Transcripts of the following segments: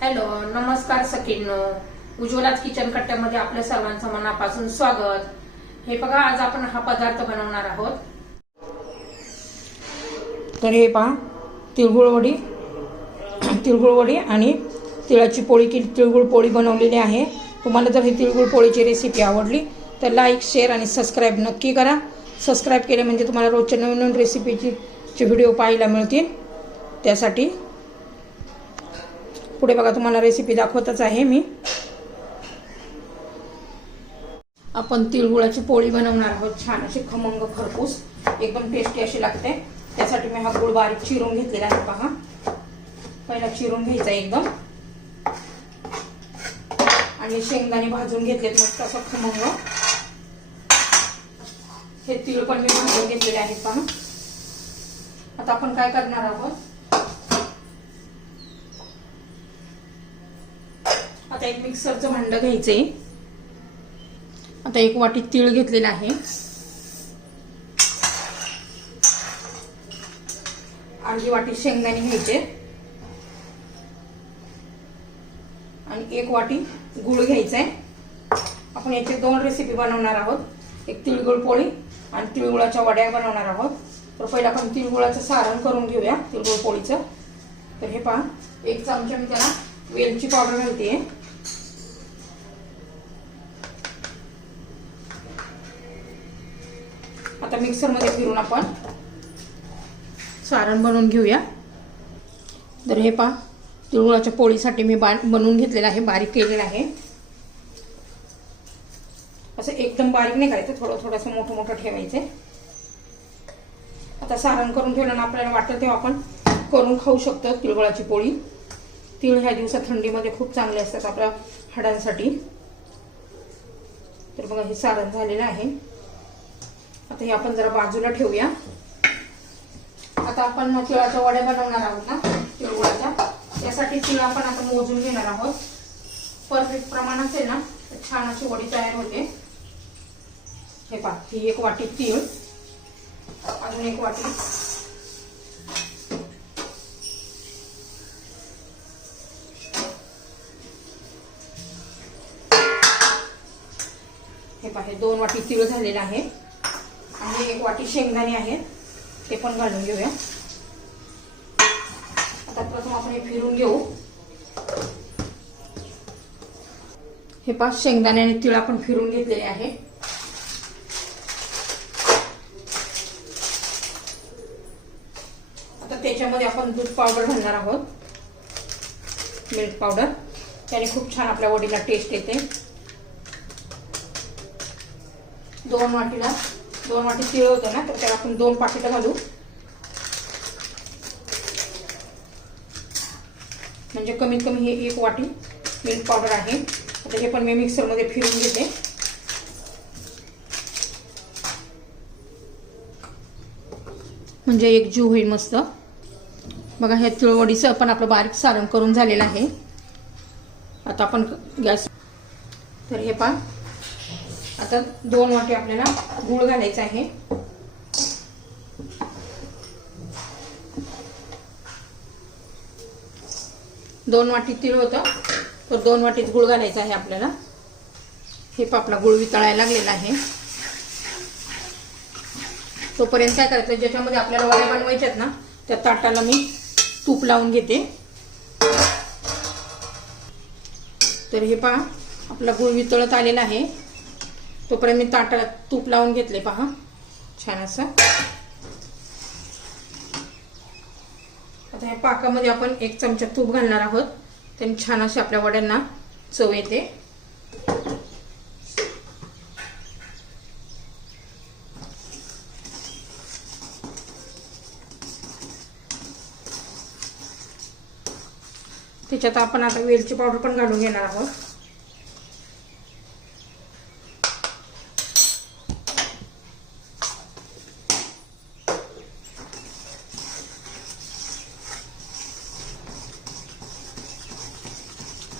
Hello, नमस्कार सखींनो. उज्ज्वलाच kitchen कट्ट्यामध्ये आपल्या सर्वांचं मनापासून स्वागत. हे बघा, आज आपण हा पदार्थ बनवणार आहोत. तर हे पहा, तिळगुळ वडी आणि तिळाची पोळी की तिळगुळ पोळी बनवलेली आहे. तुम्हाला जर ही तिळगुळ पोळीची रेसिपी आवडली तर लाईक, शेअर आणि सबस्क्राईब नक्की करा. सबस्क्राईब केले म्हणजे तुम्हाला रोजच्या नवीन नवीन रेसिपीचे व्हिडिओ पाहायला मिळतील. त्यासाठी पुढे बघा, तुम्हाला रेसिपी दाखवतच आहे मी. आपण तिळगुळाची पोळी बनवणार आहोत. छान अशी खमंग खरपूस एकदम टेस्टी अशी लागते. त्यासाठी मी हा गुळ बारीक चिरून घेतलेला आहे. पहा, पहिला चिरून घ्यायचा एकदम, आणि शेंगदाणे भाजून घेतलेत मस्त असं खमंग. हे तिळ पण मी भाजून घेतलेले आहेत. पहा, आता आपण काय करणार आहोत, आता एक मिक्सरचं भांड घ्यायचंय. आता एक वाटी तीळ घेतलेला आहे, अर्धी वाटी शेंगदाणे घ्यायचे, आणि एक वाटी गूळ घ्यायचा आहे. आपण याचे दोन रेसिपी बनवणार आहोत, एक तिळगुळ पोळी आणि तिळगुळाच्या वड्या बनवणार आहोत. तर पहिला आपण तिळगुळाचं सारण करून घेऊया तिळगुळ पोळीचं. तर हे पहा, एक चमचा मी त्याला वेलची पावडर घालते. आता मिक्सर मध्ये फिरून आपण सारण बनवून घेऊया. तर हे पहा, तिळगुळाच्या पोळीसाठी मी बनवून घेतलेला आहे, बारीक केलेला आहे. असं एकदम बारीक नाही करायचं, थोडंसं मोठं मोठं ठेवायचं. आता सारण करून ठेवलं ना, आपल्याला वाटेल तेव्हा आपण करून खाऊ शकतो तिळगुळाची पोळी. तिळ ह्या दिवसात थंडीमध्ये खूप चांगले असतात आपल्या हाडांसाठी. तर बघा, हे सारण झालेलं आहे. आता हे आपण जरा बाजूला ठेवूया. आता आपण तिळाच्या वड्या बनवणार आहोत ना तिळगुळाच्या. त्यासाठी तिळ आपण आता मोजून घेणार आहोत. परफेक्ट प्रमाण असेल ना तर छान अशी वडी तयार होते. हे पहा, ही एक वाटी तीळ, अजून एक वाटी हे पहा, हे 2 वाटी तीळ झालेले आहे, आणि एक वाटी शेंगदाणे आहेत, ते पण घालून घेऊया. आता प्रथम आपण हे फिरून घेऊ. हे पहा, शेंगदाणे आणि तीळ आपण फिरून घेतलेले आहे. आता त्याच्यामध्ये आपण दूध पावडर घालणार आहोत, मिल्क पावडर. त्याने खूप छान आपल्या वडीला टेस्ट येते. 2 वाटी तीळ होतं ना, तर त्याला आपण 2 पाकिटं घालू, म्हणजे कमीत कमी हे 1 वाटी मिल्क पावडर आहे. आता हे पण मी मिक्सर मध्ये फिरून घेते. म्हणजे एक जीव होईल मस्त. बघा, हे तिळवडीचं पण आपलं बारीक सारण करून झालेलं आहे. आता आपण गॅस, तर हे पहा, आता 2 वाटी आपल्याला गूळ घालायचा आहे. दोन वाटी तीळ होतं, तर 2 वाटीच गूळ घालायचा आहे आपल्याला. हे पहा, आपला गूळ वितळायला लागलेला आहे. तोपर्यंत काय करायचं, ज्याच्यामध्ये आपल्याला वड्या बनवायच्यात ना त्या ताटाला मी तूप लावून घेते. तर हे पहा, आपला गूळ वितळत आलेला आहे. तोपर्यंत मी ताटाला तूप लावून घेतले. पहा, छान असं. आता ह्या पाकामध्ये आपण 1 चमचा तूप घालणार आहोत, त्याने छान अशी आपल्या वड्यांना चव येते. त्याच्यात आपण आता वेलची पावडर पण घालून घेणार आहोत.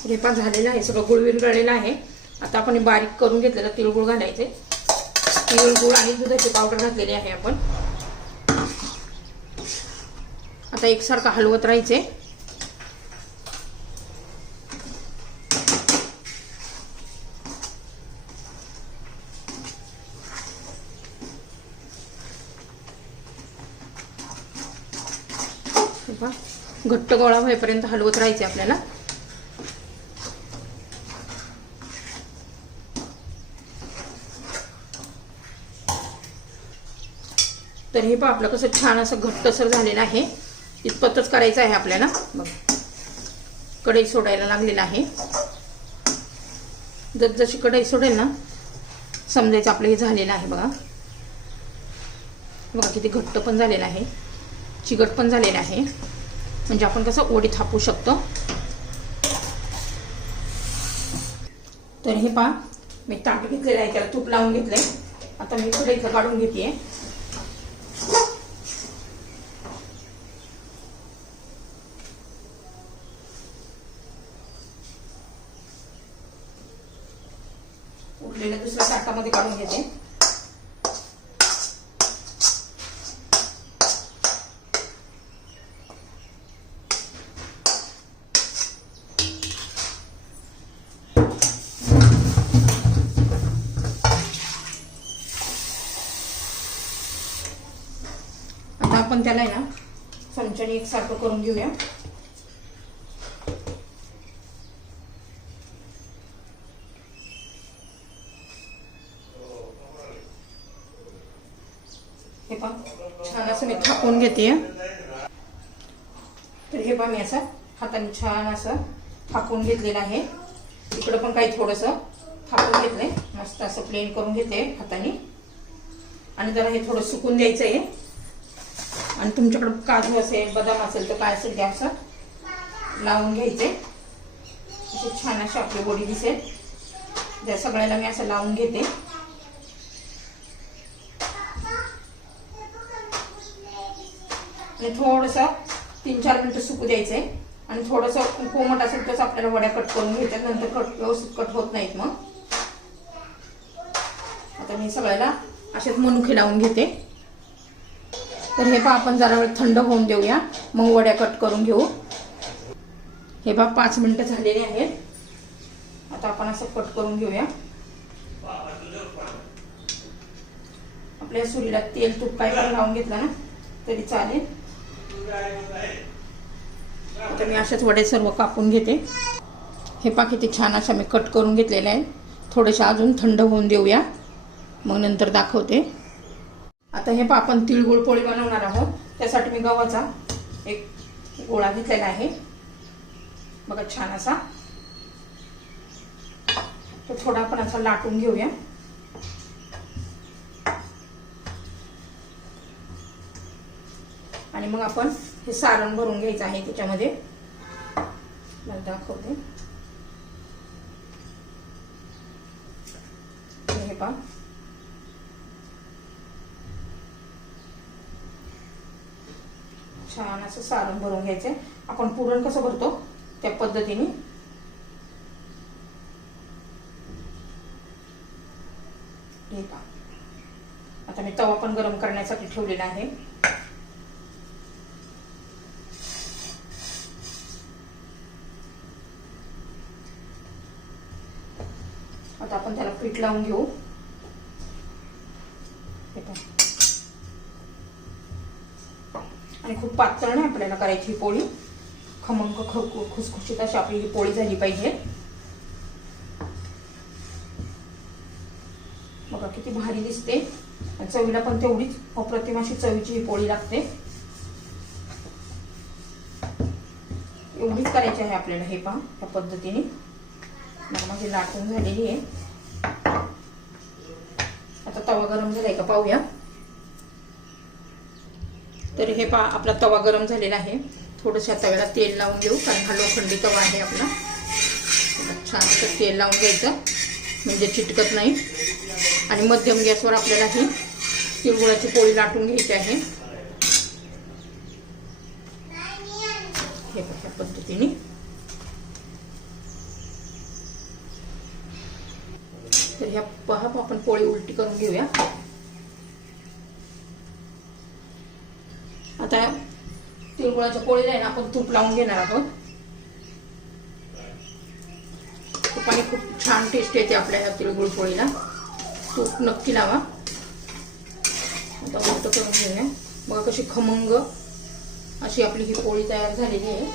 हे पण झालेलं आहे, सगळं गुळ विरघळलेलं आहे. आता आपण बारीक करून घेतलेलं तिळगुळ घालायचे. तिळगुळ आणि दुधाची पावडर घातलेली आहे आपण. आता एकसारखं हलवत राहायचे. घट्ट गोळा होईपर्यंत हलवत राहायचे आपल्याला. तर हे पहा आपलं कसं छान असं घट्टसर झालेलं आहे. इतपतच करायचं आहे आपल्याला. बघ कढई सोडायला लागलेलं आहे. जशी कढई सोडेल ना समजायचं आपलं हे झालेलं आहे. बघा बघा किती घट्ट पण झालेलं आहे, चिकट पण झालेलं आहे. म्हणजे आपण कसं वडी थापू शकतो. तर हे पहा मी ताट घेतलेलं आहे, त्याला तूप लावून घेतलंय. आता मी कढईचं काढून घेते. उरलेल्या दुसऱ्या ताटामध्ये काढून घेते. आता आपण त्याला आहे ना चमच्याने एकसारखं करून घेऊया. हे पहा छान असं मी थापून घेते. तर हे पहा मी असं हाताने छान असं थापून घेतलेलं आहे. इकडं पण काही थोडंसं थापून घेतलंय. मस्त असं प्लेन करून घेते हाताने. आणि जरा हे थोडं सुकून द्यायचं आहे. आणि तुमच्याकडे काजू असेल, बदाम असेल तर काय असेल ते असं लावून घ्यायचे. असे छान अशी आपली वडी दिसेल. त्या सगळ्याला मी असं लावून घेते. आणि थोडंसं 3-4 मिनिटं सुकू द्यायचंय. आणि थोडंसं कोमट असेल तरच आपल्याला वड्या कट करून घ्यायच्या. नंतर व्यवस्थित कट होत नाहीत. मग आता मी सगळ्याला असेच मनुके लावून घेते. तर हे पहा आपण जरा वेळ थंड होऊन देऊया, मग वड्या कट करून घेऊ. हे पहा 5 मिनिटं झालेली आहेत. आता आपण असं कट करून घेऊया. आपल्या सुरीला तेल तूप काय पण लावून घेतलं ना तरी चालेल. आता मी अशाच वडे सर्व कापून घेते. हे पहा किती छान अशा मी कट करून घेतलेले आहे. थोडेसे अजून थंड होऊन देऊया, मग नंतर दाखवते. आता हे पहा आपण तिळगुळ पोळी बनवणार आहोत. त्यासाठी मी गव्हाचा एक गोळा घेतलेला आहे. बघा छान असा. तो थोडा आपण असा लाटून घेऊया. आणि मग आपण हे सारण भरून घ्यायचं आहे त्याच्यामध्ये. मला दाखवते. हे पहा छान असं सारण भरून घ्यायचंय. आपण पुरण कसं भरतो त्या पद्धतीने. हे पहा आता मी तवा पण गरम करण्यासाठी ठेवलेला आहे. आता आपण त्याला पीठ लावून घेऊ. हे पहा आणि खूप पातळ नाही आपल्याला करायची ही पोळी. खमंग खुसखुशीत अशी आपली ही पोळी झाली पाहिजे. बघा किती भारी दिसते. चवीला पण तेवढीच अप्रतिम अशी चवीची ही पोळी लागते. एवढीच करायची आहे आपल्याला. हे पहा त्या पद्धतीने माझी लाटून झालेली आहे. आता तवा गरम झालाय का पाहूया. तर हे पहा आपला तवा गरम झालेला आहे. थोडंसं तव्याला तेल लावून घेऊ, कारण हा लोखंडी तवा आहे आपला. छान असं तेल लावून घ्यायचं म्हणजे चिटकत नाही. आणि मध्यम गॅसवर आपल्याला ही तिळगुळाची पोळी लाटून घ्यायची आहे. हे अशा पद्धतीने. तर ह्या पहा आपण पोळी उलटी करून घेऊया. आता तिळगुळाच्या पोळीला आहे ना आपण तूप लावून घेणार आहोत. तुपाने खूप छान टेस्ट येते आपल्या ह्या तिळगुळ पोळीला. तूप नक्की लावा. आता उलट करून घेऊया. बघा कशी खमंग अशी आपली ही पोळी तयार झालेली आहे.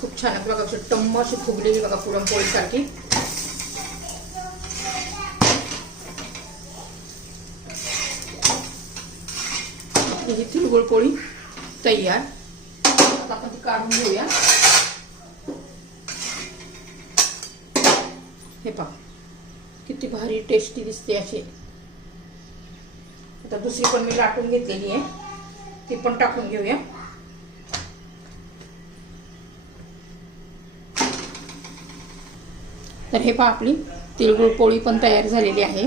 खूप छान आहे बघा, कशी टम्म अशी फुगलेली बघा पुरणपोळीसारखी. ही तिळगुळ पोळी तयार. आता आपण ती काढून घेऊया. हे पहा किती भारी टेस्टी दिसते अशी. आता दुसरी पण मी लाटून घेतलेली आहे, ती पण टाकून घेऊया. तर हे पहा आपली तिळगुळ पोळी पण तयार झालेली आहे.